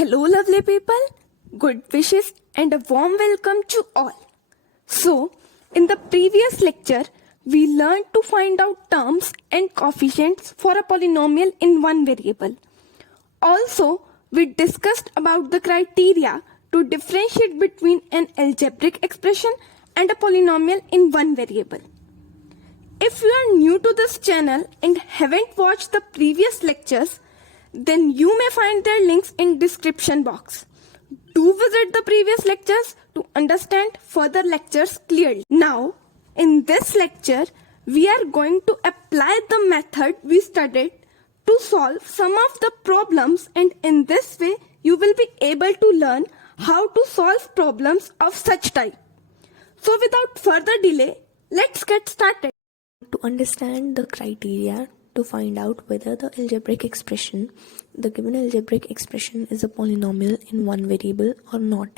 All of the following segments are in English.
Hello, lovely people. Good wishes and a warm welcome to all. So, in the previous lecture, we learned to find out terms and coefficients for a polynomial in one variable. Also, we discussed about the criteria to differentiate between an algebraic expression and a polynomial in one variable. If you are new to this channel and haven't watched the previous lectures, then you may find their links in description box. Do visit the previous lectures to understand further lectures clearly. Now, in this lecture, we are going to apply the method we studied to solve some of the problems, and in this way, you will be able to learn how to solve problems of such type. So without further delay, let's get started. To understand the criteria to find out whether the given algebraic expression is a polynomial in one variable or not.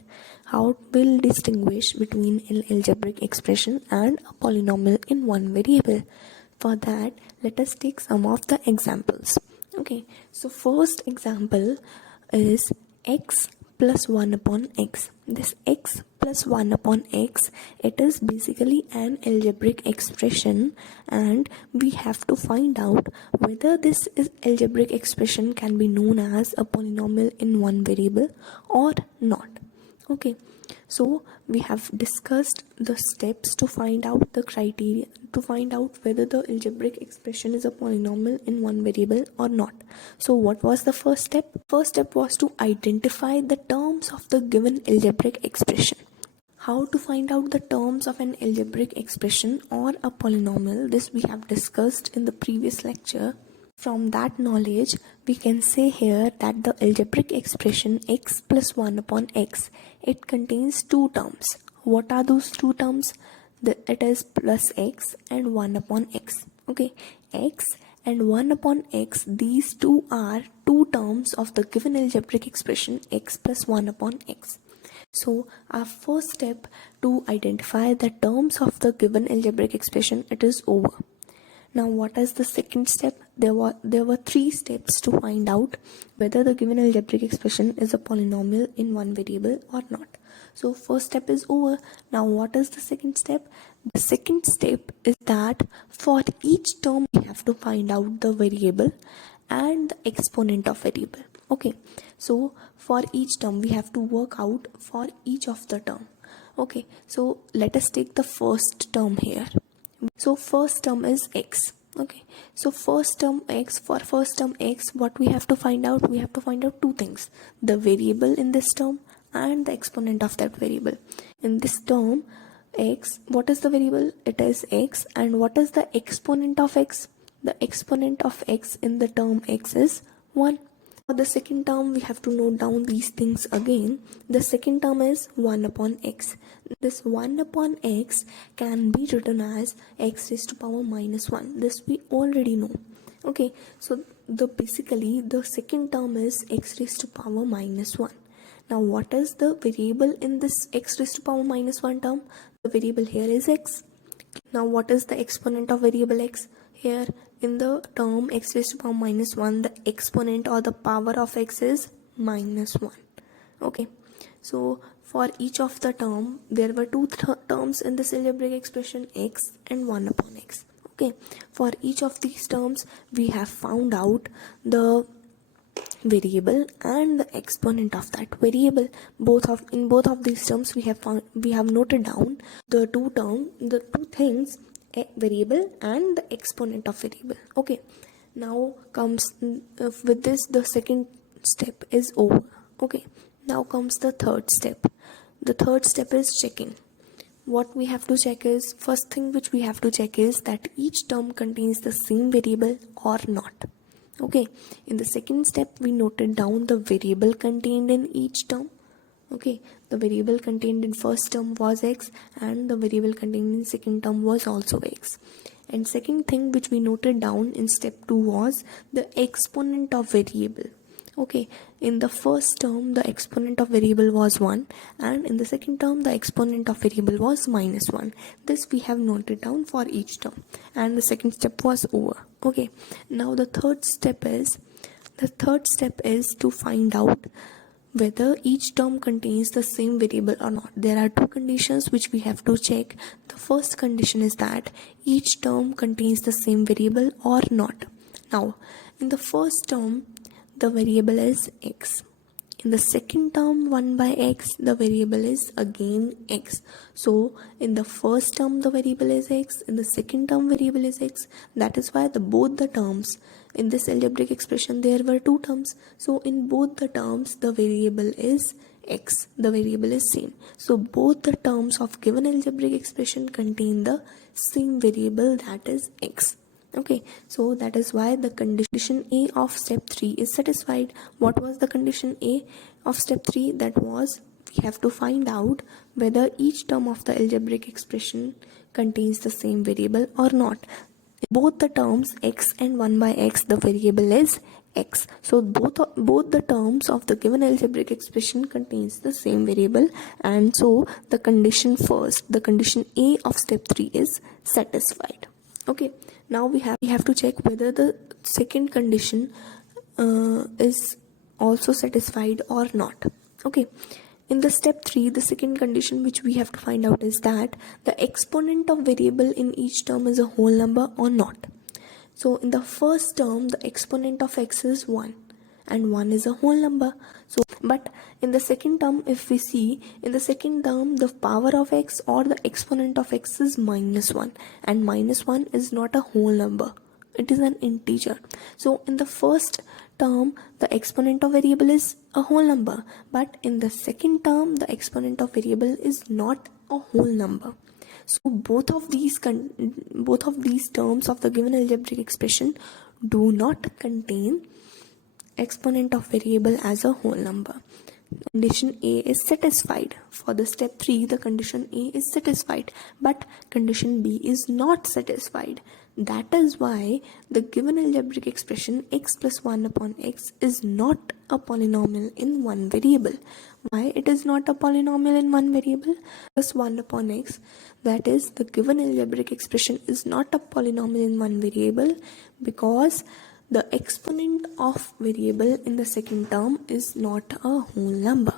How we'll distinguish between an algebraic expression and a polynomial in one variable. For that, let us take some of the examples. Okay, so first example is x plus 1 upon x. This x plus 1 upon x, it is basically an algebraic expression, and we have to find out whether this algebraic expression can be known as a polynomial in one variable or not. Okay, so we have discussed the steps to find out the criteria to find out whether the algebraic expression is a polynomial in one variable or not. So what was the first step? First step was to identify the terms of the given algebraic expression. How to find out the terms of an algebraic expression or a polynomial, this we have discussed in the previous lecture. From that knowledge, we can say here that the algebraic expression x plus 1 upon x, it contains two terms. What are those two terms? It is plus x and 1 upon x. Okay, x and 1 upon x, these two are two terms of the given algebraic expression x plus 1 upon x. So our first step to identify the terms of the given algebraic expression, it is over. Now what is the second step? There were three steps to find out whether the given algebraic expression is a polynomial in one variable or not. So first step is over. Now what is the second step? The second step is that for each term we have to find out the variable and the exponent of variable. Okay, so for each term we have to work out for each of the term. Okay, so let us take the first term here. So first term is x. Okay, so first term x, what we have to find out? We have to find out two things: the variable in this term and the exponent of that variable. In this term x, what is the variable? It is x. And what is the exponent of x? The exponent of x in the term x is 1. For the second term, we have to note down these things again. The second term is 1 upon x. This 1 upon x can be written as x raised to power minus 1. This we already know. Okay, so basically the second term is x raised to power minus 1. Now what is the variable in this x raised to power minus 1 term? The variable here is x. Now what is the exponent of variable x? Here in the term x raised to power minus 1, the exponent or the power of x is minus 1. Okay, so for each of the term, there were two terms in this algebraic expression, x and 1 upon x. Okay, for each of these terms, we have found out the variable and the exponent of that variable. In both of these terms, we have noted down the two things, a variable and the exponent of variable. Okay, now comes with this, the second step is over. Okay, now comes the third step. The third step is checking. What we have to check is, first thing which we have to check is that each term contains the same variable or not. Okay, in the second step we noted down the variable contained in each term. Okay, the variable contained in first term was x and the variable contained in second term was also x. And second thing which we noted down in step 2 was the exponent of variable. Okay, in the first term the exponent of variable was 1 and in the second term the exponent of variable was minus 1. This we have noted down for each term and the second step was over. Okay, now the third step is to find out whether each term contains the same variable or not. There are two conditions which we have to check. The first condition is that each term contains the same variable or not. Now, in the first term, the variable is x. In the second term, 1 by x, the variable is again x. So, in the first term, the variable is x. In the second term, variable is x. That is why both the terms in this algebraic expression, there were two terms. So, in both the terms, the variable is x. The variable is same. So, both the terms of given algebraic expression contain the same variable, that is x. Okay, so that is why the condition A of step 3 is satisfied. What was the condition A of step 3? That was, we have to find out whether each term of the algebraic expression contains the same variable or not. Both the terms x and 1 by x, the variable is x. So both the terms of the given algebraic expression contains the same variable, and so the condition A of step 3 is satisfied. Okay, now we have to check whether the second condition is also satisfied or not. Okay, in the step 3, the second condition which we have to find out is that the exponent of variable in each term is a whole number or not. So in the first term, the exponent of x is 1 and 1 is a whole number. So, but in the second term, if we see, in the second term, the power of x or the exponent of x is -1, and -1 is not a whole number. It is an integer. So in the first term, the exponent of variable is a whole number, but in the second term, the exponent of variable is not a whole number. So both of these terms of the given algebraic expression do not contain exponent of variable as a whole number. Condition A is satisfied. For the step 3, the condition A is satisfied, but condition B is not satisfied. That is why the given algebraic expression x plus 1 upon x is not a polynomial in one variable. Why it is not a polynomial in one variable? Plus 1 upon x, that is, the given algebraic expression is not a polynomial in one variable because the exponent of variable in the second term is not a whole number.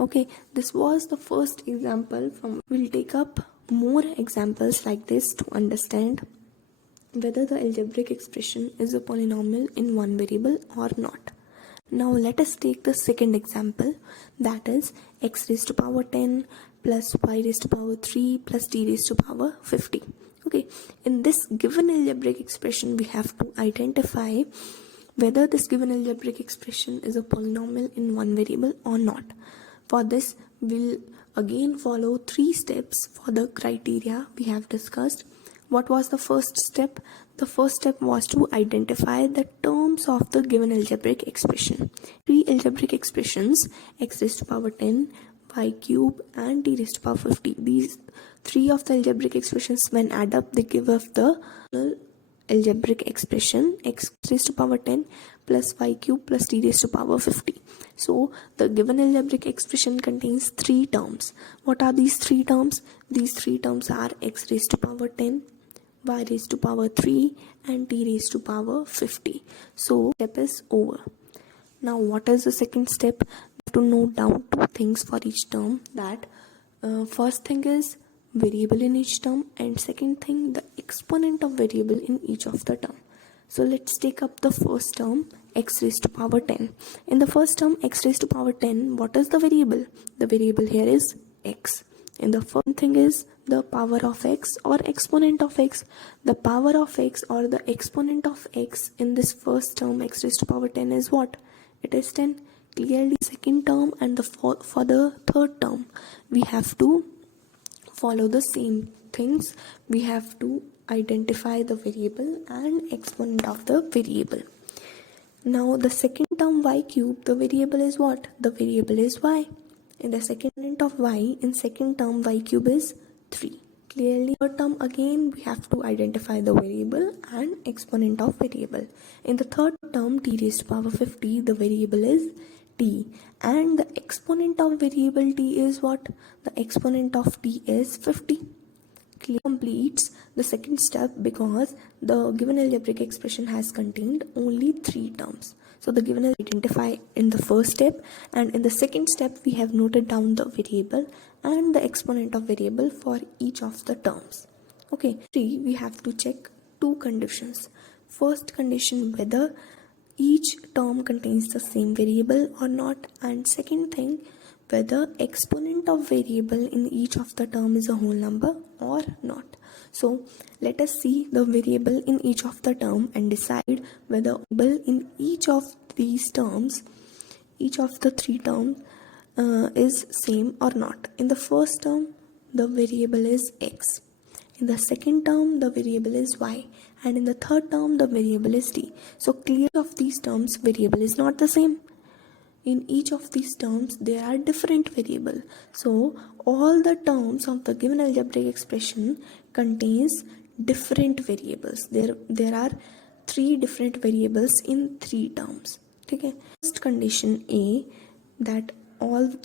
Okay, this was the first example. We'll take up more examples like this to understand whether the algebraic expression is a polynomial in one variable or not. Now let us take the second example, that is x raised to power 10 plus y raised to power 3 plus t raised to power 50. Okay, in this given algebraic expression, we have to identify whether this given algebraic expression is a polynomial in one variable or not. For this, we'll again follow 3 steps for the criteria we have discussed. What was the first step? The first step was to identify the terms of the given algebraic expression. 3 algebraic expressions, x raised to power 10, y cube and t raised to power 50. These 3 of the algebraic expressions, when add up, they give us the algebraic expression x raised to power 10 plus y cube plus t raised to power 50. So the given algebraic expression contains 3 terms. What are these 3 terms? These 3 terms are x raised to power 10, y raised to power 3 and t raised to power 50. So step is over. Now what is the second step? To note down 2 things for each term. That first thing is variable in each term, and second thing, the exponent of variable in each of the term. So let's take up the first term, x raised to power 10. In the first term, x raised to power 10, what is the variable? The variable here is x. And the first thing is the power of x or exponent of x. The power of x or the exponent of x in this first term, x raised to power 10, is what? It is 10. Clearly, second term and for the third term, we have to follow the same things. We have to identify the variable and exponent of the variable. Now the second term, y cube, the variable is what? The variable is y. In the second element of y, in second term, y cube is 3. Clearly, third term, again we have to identify the variable and exponent of variable. In the third term, t raised to power 50, the variable is t, and the exponent of variable t is what? The exponent of t is 50. Completes the second step because the given algebraic expression has contained only 3 terms. So the given is identify in the first step, and in the second step we have noted down the variable and the exponent of variable for each of the terms. Okay, 3, we have to check two conditions. First condition, whether each term contains the same variable or not, and second thing, whether exponent of variable in each of the term is a whole number or not. So let us see the variable in each of the term and decide whether variable in each of these terms, each of the three terms is same or not. In the first term, the variable is x. In the second term, the variable is y, and in the third term, the variable is t. So clear of these terms, variable is not the same. In each of these terms, there are different variables. So all the terms of the given algebraic expression contains different variables. There are three different variables in three terms. Okay. First condition A, that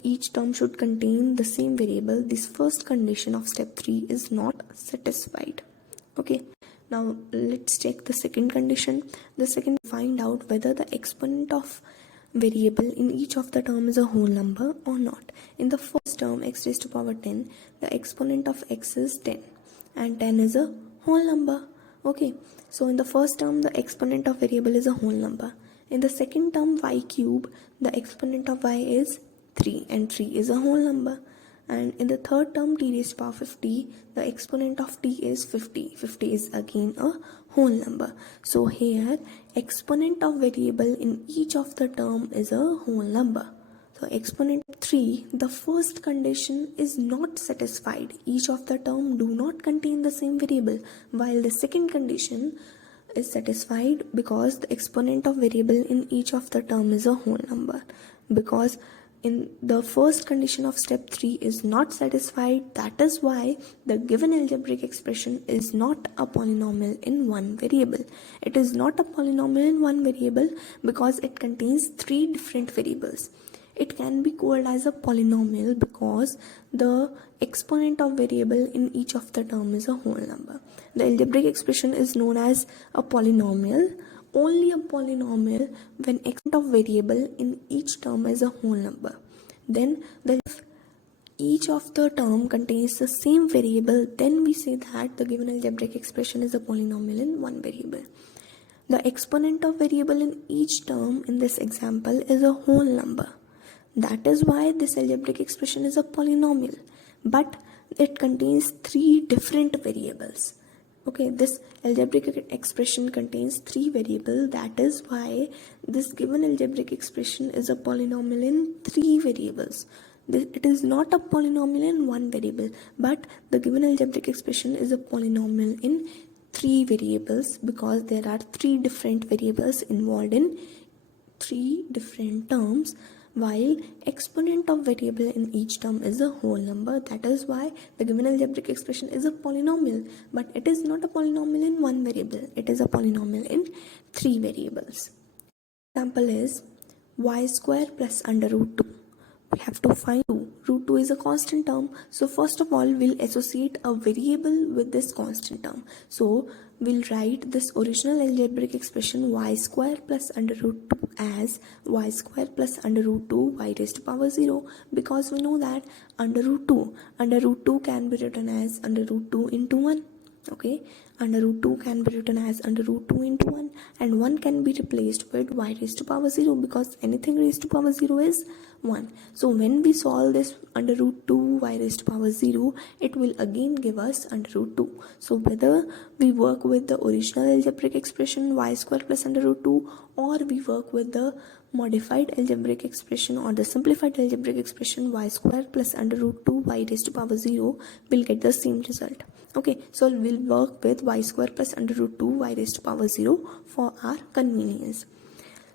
each term should contain the same variable. This first condition of step 3 is not satisfied. Okay. Now let's check the second condition. The second, find out whether the exponent of variable in each of the term is a whole number or not. In the first term, x raised to power 10, the exponent of x is 10 and 10 is a whole number. Okay, so in the first term, the exponent of variable is a whole number. In the second term, y cube, the exponent of y is 3 and 3 is a whole number. And in the third term, t raised to power 50, the exponent of t is 50. 50 is again a whole number. So here, exponent of variable in each of the term is a whole number. So exponent 3, the first condition is not satisfied. Each of the term do not contain the same variable, while the second condition is satisfied because the exponent of variable in each of the term is a whole number. Because in the first condition of step 3 is not satisfied, that is why the given algebraic expression is not a polynomial in one variable. It is not a polynomial in one variable because it contains three different variables. It can be called as a polynomial because the exponent of variable in each of the term is a whole number. The algebraic expression is known as a polynomial, only a polynomial when exponent of variable in each term is a whole number. Then if each of the term contains the same variable, then we say that the given algebraic expression is a polynomial in one variable. The exponent of variable in each term in this example is a whole number. That is why this algebraic expression is a polynomial, but it contains three different variables. Okay, this algebraic expression contains three variables. That is why this given algebraic expression is a polynomial in three variables. It is not a polynomial in one variable, but the given algebraic expression is a polynomial in three variables because there are three different variables involved in three different terms, while exponent of variable in each term is a whole number. That is why the given algebraic expression is a polynomial, but it is not a polynomial in one variable. It is a polynomial in three variables. Example is y square plus under root 2. We have to find 2. Root 2 is a constant term. So first of all, we'll associate a variable with this constant term. So we'll write this original algebraic expression y square plus under root 2 as y square plus under root 2 y raised to power 0, because we know that under root 2 can be written as under root 2 into 1. Okay, under root 2 can be written as under root 2 into 1, and 1 can be replaced with y raised to power 0 because anything raised to power 0 is 1. So when we solve this under root 2 y raised to power 0, it will again give us under root 2. So whether we work with the original algebraic expression y square plus under root 2, or we work with the modified algebraic expression or the simplified algebraic expression y square plus under root 2 y raised to power 0, we'll get the same result. Okay, so we'll work with y square plus under root 2 y raised to power 0 for our convenience.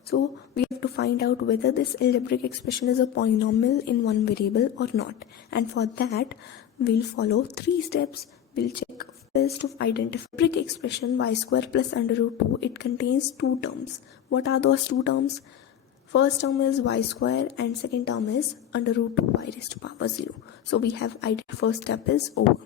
So we have to find out whether this algebraic expression is a polynomial in one variable or not. And for that, we'll follow three steps. We'll check first to identify algebraic expression y square plus under root 2. It contains two terms. What are those two terms? First term is y square and second term is under root 2 y raised to power 0. So we have identified first step is over.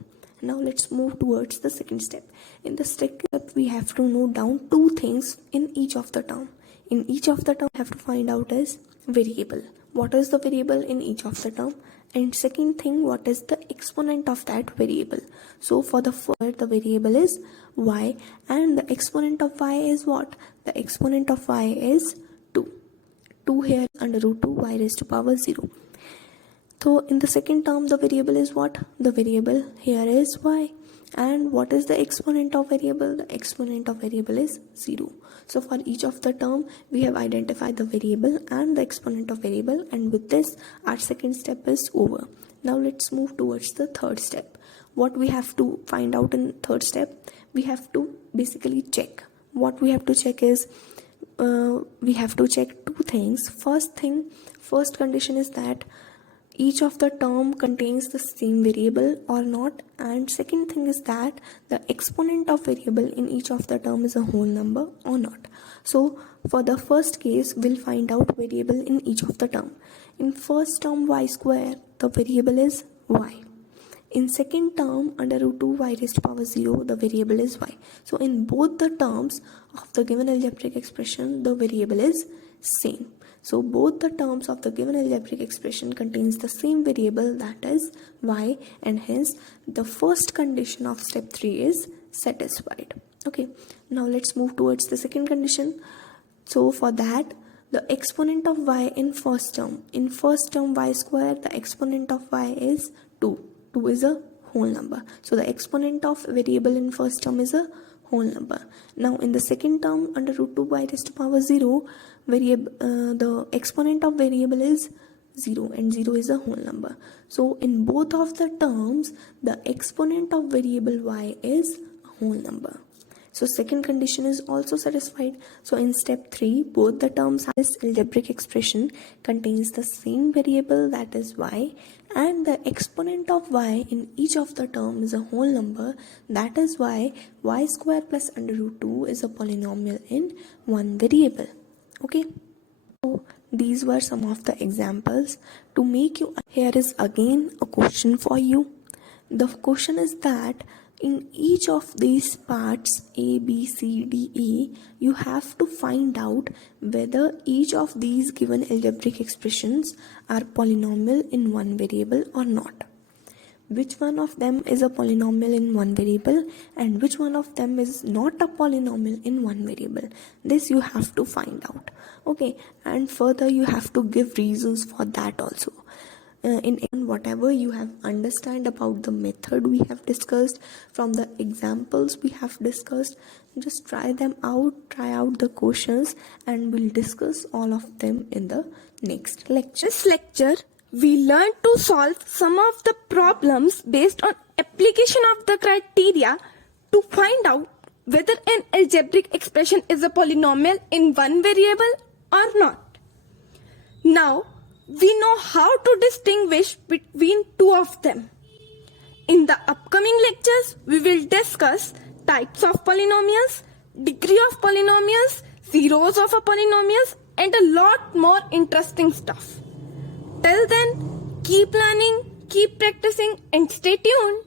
Now let's move towards the second step. In the second step, we have to note down two things in each of the term. in each of the term we have to find out is variable. What is the variable in each of the term? And second thing, what is the exponent of that variable? So for the first, the variable is y, and the exponent of y is what? The exponent of y is 2. 2 here is under root 2 y raised to power 0. So in the second term, the variable is what? The variable here is y. And what is the exponent of variable? The exponent of variable is 0. So for each of the term, we have identified the variable and the exponent of variable, and with this our second step is over. Now let's move towards the third step. What we have to find out in third step? We have to basically check. What we have to check is we have to check two things. First condition is that each of the term contains the same variable or not, and second thing is that the exponent of variable in each of the term is a whole number or not. So for the first case, we'll find out variable in each of the term. In first term y square, the variable is y. In second term under root 2 y raised to power 0, the variable is y. So in both the terms of the given algebraic expression, the variable is same. So both the terms of the given algebraic expression contains the same variable, that is y, and hence the first condition of step 3 is satisfied. Okay, now let's move towards the second condition. So for that, the exponent of y in first term y square, the exponent of y is 2. 2 is a whole number. So the exponent of variable in first term is a whole number. Now in the second term under root 2 y raised to power 0, the exponent of variable is 0, and 0 is a whole number. So in both of the terms, the exponent of variable y is a whole number. So second condition is also satisfied. So in step 3, both the terms of this algebraic expression contains the same variable, that is y, and the exponent of y in each of the term is a whole number, that is why y square plus under root 2 is a polynomial in one variable. Okay, so these were some of the examples to make you. Here is again a question for you. The question is that in each of these parts A, B, C, D, E, you have to find out whether each of these given algebraic expressions are polynomial in one variable or not. Which one of them is a polynomial in one variable and which one of them is not a polynomial in one variable? This you have to find out. Okay, and further you have to give reasons for that also. In whatever you have understand about the method we have discussed, from the examples we have discussed, just try them out, try out the questions, and we'll discuss all of them in the next lecture. This lecture, we learned to solve some of the problems based on application of the criteria to find out whether an algebraic expression is a polynomial in one variable or not. Now, we know how to distinguish between two of them. In the upcoming lectures, we will discuss types of polynomials, degree of polynomials, zeros of a polynomials, and a lot more interesting stuff. Till then, keep learning, keep practicing, and stay tuned.